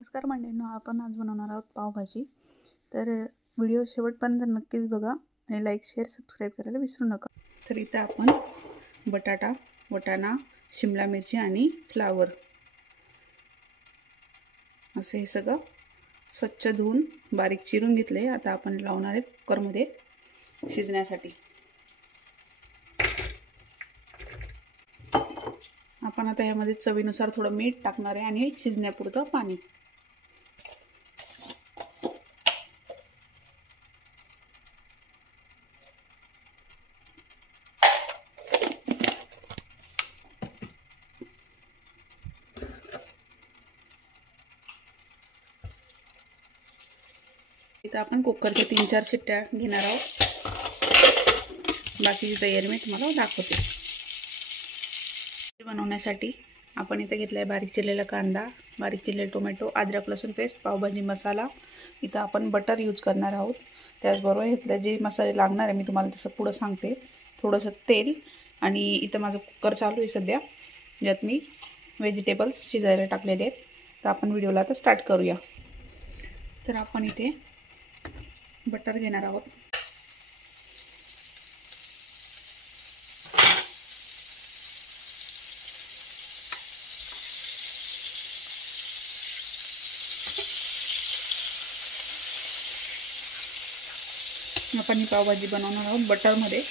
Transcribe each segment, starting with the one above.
नमस्कार मंडळींनो, आपण आज बनवणार आहोत पावभाजी. तर व्हिडिओ शेवटपर्यंत नक्कीच बघा आणि लाईक, शेअर, सबस्क्राईब करायला विसरू नका. तर इथं आपण बटाटा, वाटाणा, शिमला मिरची आणि फ्लावर असं हे सगळं स्वच्छ धुवून बारीक चिरून घेतले. आता आपण लावणार आहे कुकरमध्ये शिजण्यासाठी. आपण आता यामध्ये चवीनुसार थोडं मीठ टाकणार आहे आणि शिजण्यापुरतं पाणी. इथं आपण कुकरच्या 3-4 शिट्ट्या घेणार आहोत. बाकीची तयारी मी तुम्हाला दाखवते. बनवण्यासाठी आपण इथे घेतलाय बारीक चिरलेला कांदा, बारीक चिरलेले टोमॅटो, अद्रक लसूण पेस्ट, पावभाजी मसाला. इथं आपण बटर यूज करणार आहोत. त्याचबरोबर इथले जे मसाले लागणार आहे मी तुम्हाला तसं पुढं सांगते. थोडंसं तेल आणि इथं माझं कुकर चालू आहे सध्या, ज्यात मी व्हेजिटेबल्स शिजायला टाकलेले आहेत. तर आपण व्हिडिओला आता स्टार्ट करूया. तर आपण इथे बटर घेणार आहोत. आपण ही पावभाजी बनवणार आहोत बटरमध्ये.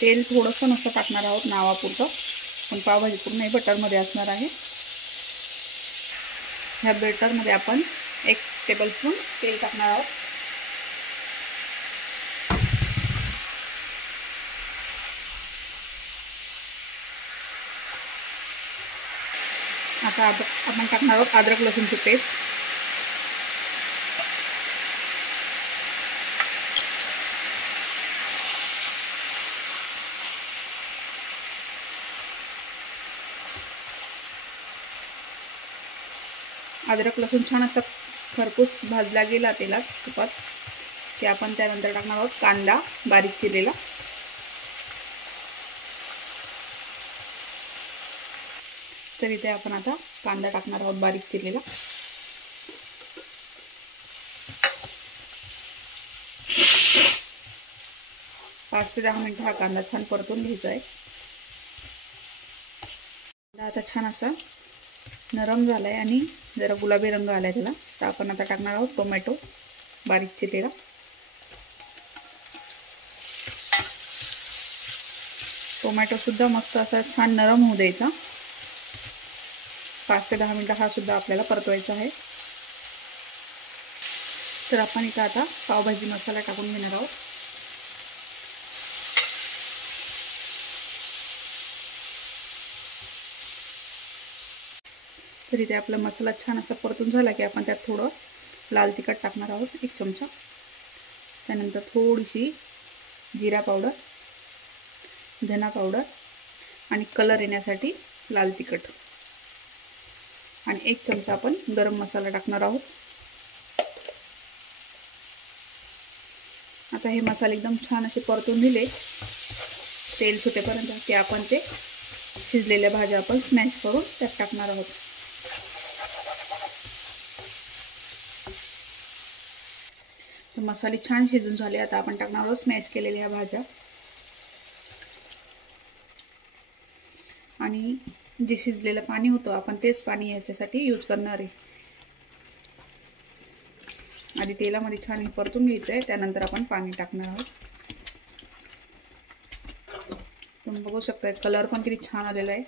तेल थोडंसं नुसतं टाकणार आहोत नावापुरतं, पण पावभाजी पूर्ण हे बटरमध्ये असणार आहे. ह्या बटरमध्ये आपण 1 टेबलस्पून तेल टाकणार आहोत. आता आपण टाकणार आहोत अद्रक लसूणची पेस्ट. अद्रक लसूण छान असं खरपूस भाजला गेला तेलात तुपात की आपण त्यानंतर टाकणार आहोत कांदा बारीक चिरलेला. तर इथे आपण आता कांदा टाकणार आहोत बारीक चिरलेला. पाच ते 10 मिनिटं हा कांदा छान परतून घ्यायचा आहे. आता छान असा नरम झालाय आणि जरा गुलाबी रंग आलाय त्याला. तर आपण आता टाकणार आहोत टोमॅटो बारीक चिरलेला. टोमॅटो सुद्धा मस्त असा छान नरम होऊ द्यायचा. 5 ते 10 मिनिटं हा सुद्धा आपल्याला परतवायचा आहे. तर आपण इथं आता पावभाजी मसाला टाकून घेणार आहोत. तर इथे आपला मसाला छान असा परतून झाला की आपण त्यात थोडं लाल तिखट टाकणार आहोत 1 चमचा. त्यानंतर थोडीशी जिरा पावडर, धना पावडर आणि कलर येण्यासाठी लाल तिखट आणि 1 चमचा आपण गरम मसाला टाकणार आहोत. आता हे मसाले एकदम छान असे परतून दिले तेल सुटेपर्यंत की आपण ते शिजलेल्या भाज्या आपण स्मॅश करून त्यात टाकणार आहोत. तर मसाले छान शिजून झाले. आता आपण टाकणार आहोत स्मॅश केलेल्या भाज्या आणि जे शिजलेलं पाणी होतं आपण तेच पाणी याच्यासाठी यूज करणार आहे. आधी तेलामध्ये छान परतून घ्यायचं आहे, त्यानंतर आपण पाणी टाकणार आहोत. तुम्ही बघू शकता कलर पण किती छान आलेला आहे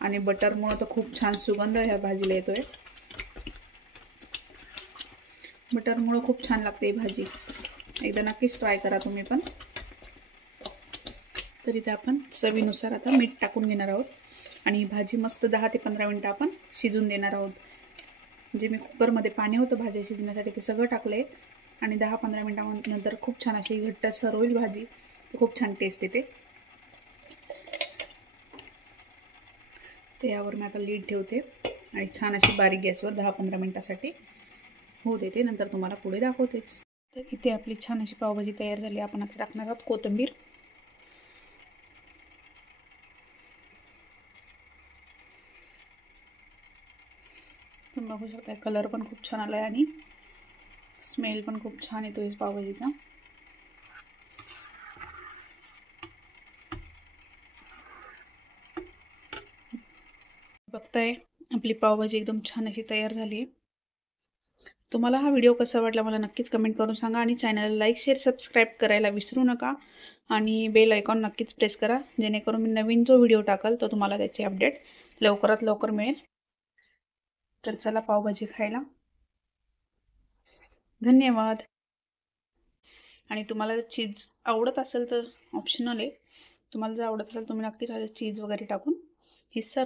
आणि बटरमुळे तर खूप छान सुगंध ह्या भाजीला येतोय. बटरमुळे खूप छान लागते ही भाजी. एकदा नक्कीच ट्राय करा तुम्ही पण. तर इथे आपण चवीनुसार आता मीठ टाकून घेणार आहोत आणि ही भाजी मस्त 10 ते 15 मिनिटं आपण शिजून देणार आहोत. जे मी कुकरमध्ये पाणी होतं भाजी शिजण्यासाठी ते सगळं टाकले आणि 10-15 मिनिटांनंतर खूप छान अशी घट्टसर होईल भाजी. खूप छान टेस्ट येते. तर यावर मी आता लीड ठेवते आणि छान अशी बारीक गॅसवर 10-15 मिनिटासाठी होऊ देते. नंतर तुम्हाला पुढे दाखवतेच. तर इथे आपली छान अशी पावभाजी तयार झाली. आपण आता टाकणार आहोत कोथिंबीर. बघू शकता कलर पण खूप छान आला आहे आणि स्मेल पण खूप छान येतो इस पावभाजीचा. बघताय आपली पावभाजी एकदम छान अशी तयार झाली आहे. तुम्हाला हा व्हिडिओ कसा वाटला मला नक्कीच कमेंट करून सांगा आणि चॅनलला लाईक शेअर सबस्क्राईब करायला विसरू नका आणि बेल आयकॉन नक्कीच प्रेस करा जेणेकरून मी नवीन जो व्हिडिओ टाकल तो तुम्हाला त्याची अपडेट लवकरात लवकर मिळेल. तर चला पावभाजी खायला. धन्यवाद. आणि तुम्हाला जर चीज आवडत असेल तर ऑप्शनल आहे. तुम्हाला जर आवडत असेल तुम्ही नक्कीच चीज वगैरे टाकून ही सर्व